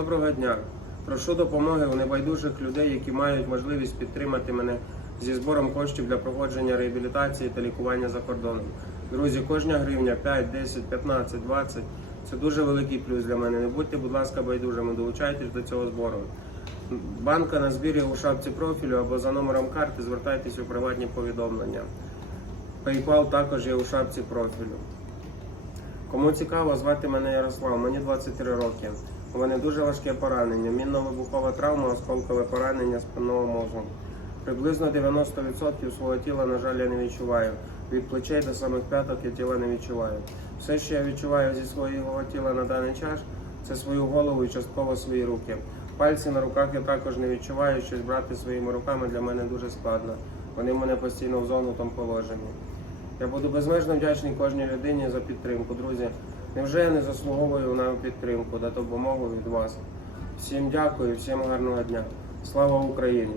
Доброго дня. Прошу допомоги у небайдужих людей, які мають можливість підтримати мене зі збором коштів для проходження реабілітації та лікування за кордоном. Друзі, кожна гривня 5, 10, 15, 20 це дуже великий плюс для мене. Не будьте, будь ласка, байдужими, долучайтесь до цього збору. Банка на збірі у шапці профілю або за номером карти звертайтесь у приватні повідомлення. PayPal також є у шапці профілю. Кому цікаво, звати мене Ярослав, мені 23 роки. У мене дуже важке поранення, мінно-вибухова травма, осколкове поранення спинного мозку. Приблизно 90% свого тіла, на жаль, я не відчуваю. Від плечей до самих п'яток я тіла не відчуваю. Все, що я відчуваю зі свого тіла на даний час, це свою голову і частково свої руки. Пальці на руках я також не відчуваю, щось брати своїми руками для мене дуже складно. Вони в мене постійно в зонутому положенні. Я буду безмежно вдячний кожній людині за підтримку, друзі. Невже я не заслуговую на підтримку, на допомогу від вас? Всім дякую, всім гарного дня. Слава Україні!